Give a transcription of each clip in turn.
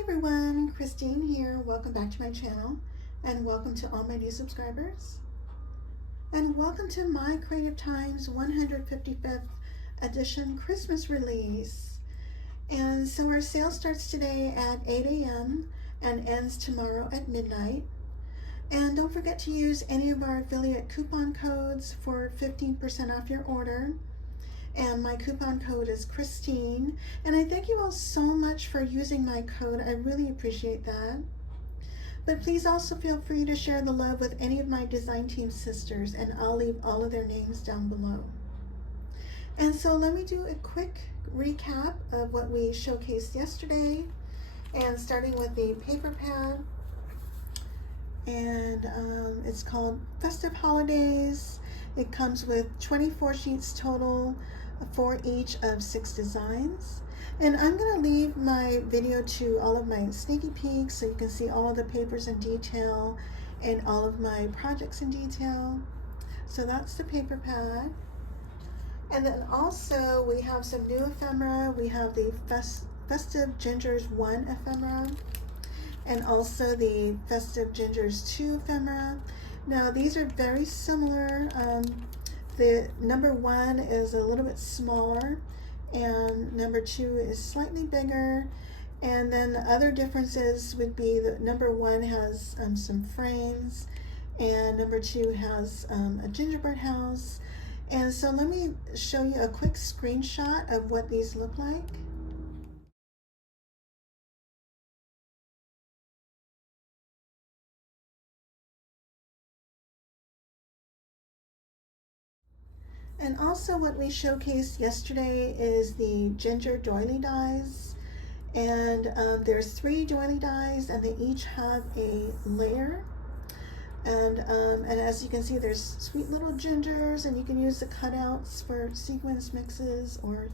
Hi everyone, Christine here. Welcome back to my channel and welcome to all my new subscribers. And welcome to my Creative Times 155th edition Christmas release. And so our sale starts today at 8 a.m. and ends tomorrow at midnight. And don't forget to use any of our affiliate coupon codes for 15% off your order. And my coupon code is Christine, and I thank you all so much for using my code. I really appreciate that. But please also feel free to share the love with any of my design team sisters, and I'll leave all of their names down below. And so let me do a quick recap of what we showcased yesterday, and starting with the paper pad, and it's called Festive Holidays. It comes with 24 sheets total for each of 6 designs. And I'm going to leave my video to all of my sneaky peeks so you can see all of the papers in detail and all of my projects in detail. So that's the paper pad. And then also we have some new ephemera. We have the Festive Gingers 1 ephemera and also the Festive Gingers 2 ephemera. Now these are very similar. The number 1 is a little bit smaller and number 2 is slightly bigger. And then the other differences would be that number 1 has some frames and number 2 has a gingerbread house. And so let me show you a quick screenshot of what these look like. And also what we showcased yesterday is the ginger doily dies. And there's 3 doily dies and they each have a layer. And as you can see, there's sweet little gingers, and you can use the cutouts for sequence mixes or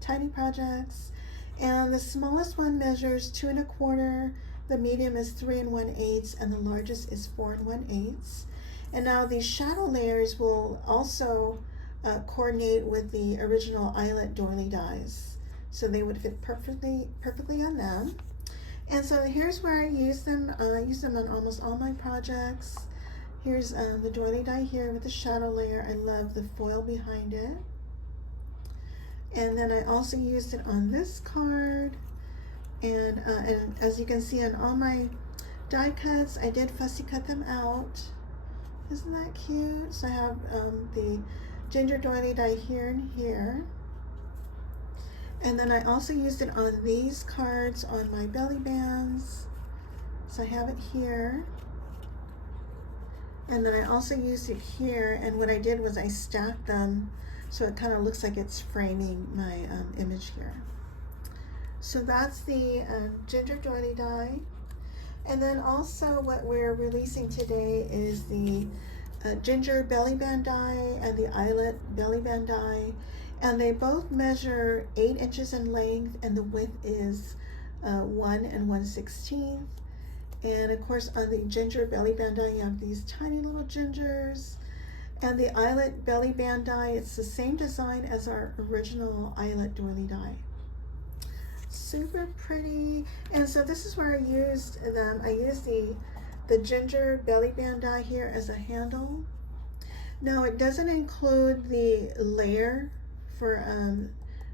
tiny projects. And the smallest one measures 2 1/4, the medium is 3 1/8, and the largest is 4 1/8. And now these shadow layers will also coordinate with the original Eyelet Doily dies, so they would fit perfectly on them. And so here's where I use them. I use them on almost all my projects. Here's the doily die here with the shadow layer. I love the foil behind it. And then I also used it on this card. And as you can see on all my die cuts, I did fussy cut them out. Isn't that cute? So I have the ginger doily die here and here. And then I also used it on these cards on my belly bands. So I have it here. And then I also used it here, and what I did was I stacked them so it kind of looks like it's framing my image here. So that's the ginger doily die. And then also what we're releasing today is the ginger belly band die and the eyelet belly band die. And they both measure 8 inches in length, and the width is 1 1/16. And of course on the ginger belly band die you have these tiny little gingers. And the eyelet belly band die, it's the same design as our original eyelet doily die. Super pretty. And so this is where I used them. I used the ginger belly band die here as a handle. Now it doesn't include the layer for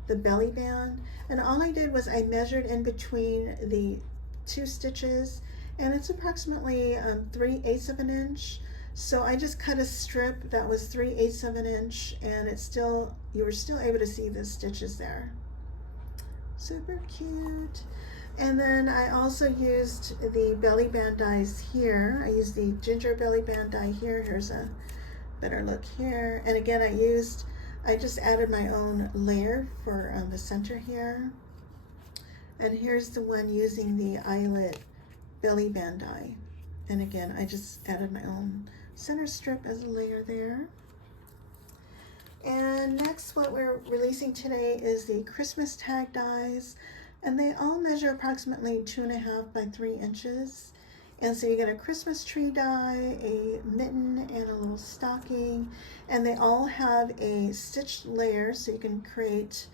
the belly band, and all I did was I measured in between the 2 stitches, and it's approximately 3/8 of an inch. So I just cut a strip that was 3/8 of an inch, and it's still, you were still able to see the stitches there. Super cute. And then I also used the belly band dies here. I used the ginger belly band die here. Here's a better look here. And again, I just added my own layer for the center here. And here's the one using the eyelet belly band die. And again, I just added my own center strip as a layer there. And next, what we're releasing today is the Christmas tag dies, and they all measure approximately 2 1/2 by 3 inches. And so you get a Christmas tree die, a mitten, and a little stocking, and they all have a stitched layer, so you can create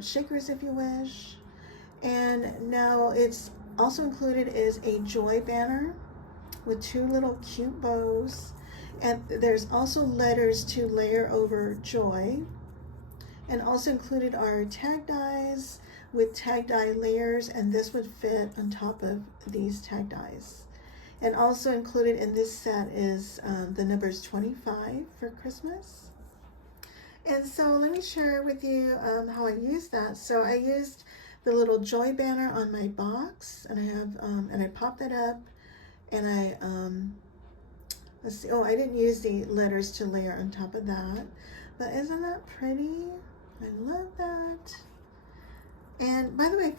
shakers if you wish. And now it's also included is a joy banner with 2 little cute bows. And there's also letters to layer over joy. And also included are tag dies with tag die layers, and this would fit on top of these tag dies. And also included in this set is the numbers 25 for Christmas. And so let me share with you how I used that. So I used the little joy banner on my box, and I have and I popped that up, and I let's see. Oh, I didn't use the letters to layer on top of that, but isn't that pretty? I love that. And by the way,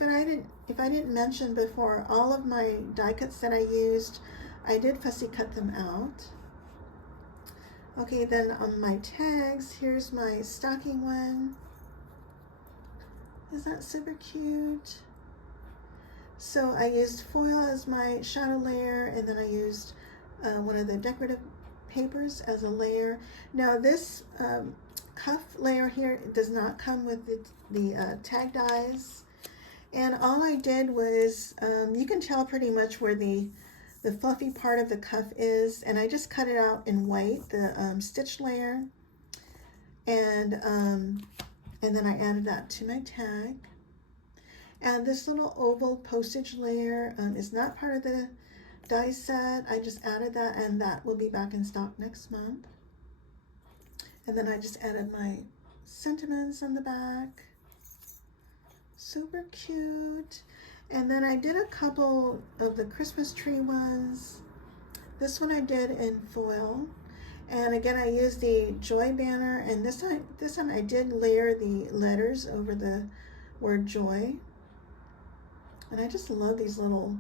if I didn't mention before, all of my die cuts that I used, I did fussy cut them out. Okay, then on my tags, here's my stocking one. Is that super cute? So I used foil as my shadow layer, and then I used one of the decorative papers as a layer. Now this cuff layer here does not come with the tag dies, and all I did was you can tell pretty much where the fluffy part of the cuff is, and I just cut it out in white, the stitch layer, and then I added that to my tag. And this little oval postage layer is not part of the die set. I just added that, and that will be back in stock next month. And then I just added my sentiments on the back. Super cute. And then I did a couple of the Christmas tree ones. This one I did in foil. And again, I used the joy banner, and this time I did layer the letters over the word joy. And I just love these little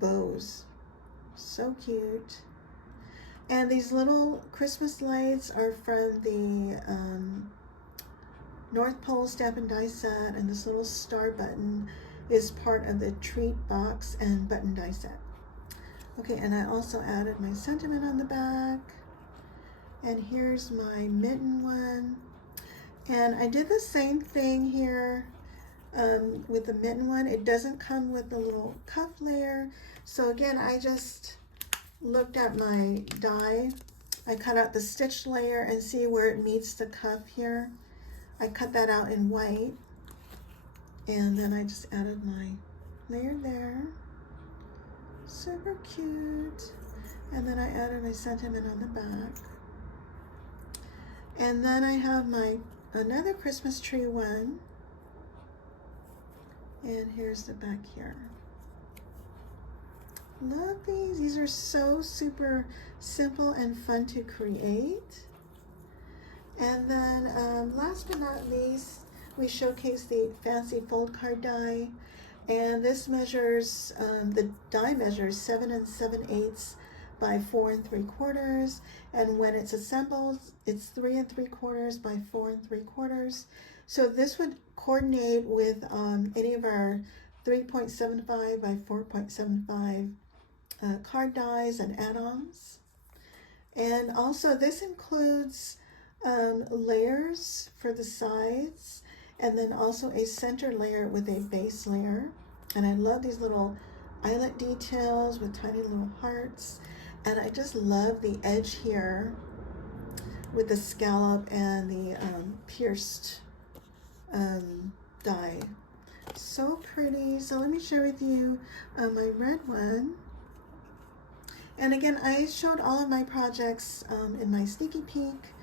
bows. So cute. And these little Christmas lights are from the North Pole Stamp and Die set, and this little star button is part of the Treat box and button die set. Okay, and I also added my sentiment on the back. And here's my mitten one. And I did the same thing here with the mitten one. It doesn't come with the little cuff layer. So again, I just looked at my die. I cut out the stitch layer and see where it meets the cuff here. I cut that out in white. And then I just added my layer there. Super cute. And then I added my sentiment on the back. And then I have my another Christmas tree one. And here's the back here. Love these. These are so super simple and fun to create. And then last but not least, we showcase the fancy fold card die. And this measures, the die measures 7 7/8 by 4 3/4. And when it's assembled, it's 3 3/4 by 4 3/4. So this would coordinate with any of our 3.75 by 4.75 card dies and add-ons. And also this includes layers for the sides, and then also a center layer with a base layer. And I love these little eyelet details with tiny little hearts. And I just love the edge here with the scallop and the pierced die. So pretty. So let me share with you my red one. And again, I showed all of my projects in my sneaky peek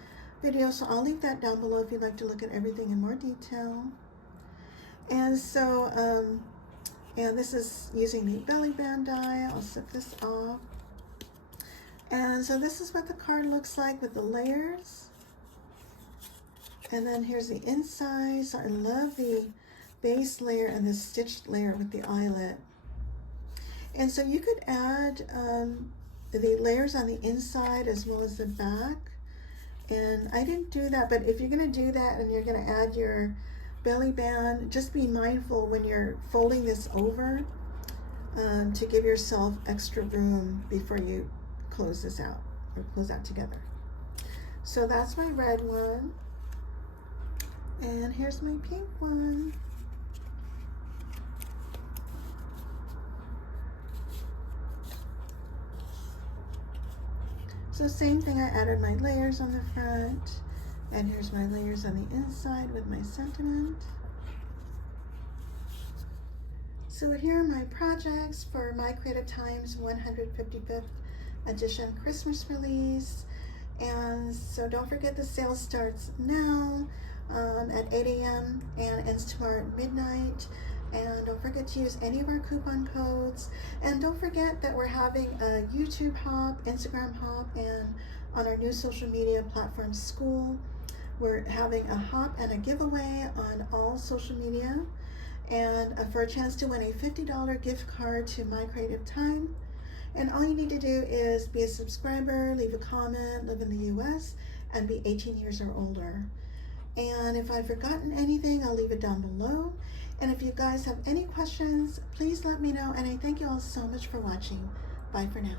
video, so I'll leave that down below if you'd like to look at everything in more detail. And so, and this is using the belly band die. I'll zip this off. And so this is what the card looks like with the layers. And then here's the inside. So I love the base layer and the stitched layer with the eyelet. And so you could add the layers on the inside as well as the back. And I didn't do that, but if you're going to do that and you're going to add your belly band, just be mindful when you're folding this over to give yourself extra room before you close this out or close that together. So that's my red one. And here's my pink one. So same thing, I added my layers on the front, and here's my layers on the inside with my sentiment. So here are my projects for My Creative Time's 155th edition Christmas release. And so don't forget the sale starts now at 8 a.m. and ends tomorrow at midnight. And don't forget to use any of our coupon codes. And don't forget that we're having a YouTube hop, Instagram hop, and on our new social media platform, School, we're having a hop and a giveaway on all social media. And for a chance to win a $50 gift card to My Creative Time. And all you need to do is be a subscriber, leave a comment, live in the US, and be 18 years or older. And if I've forgotten anything, I'll leave it down below. And if you guys have any questions, please let me know. And I thank you all so much for watching. Bye for now.